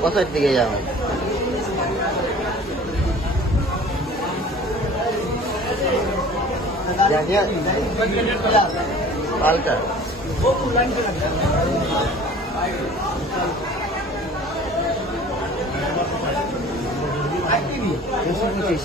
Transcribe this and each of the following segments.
কোথার দিকে যাও? পালকা পঁচিশ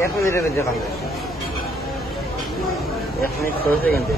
এক মিনিট বেঁচে পাবে এক মিনিট চলছে কিন্তু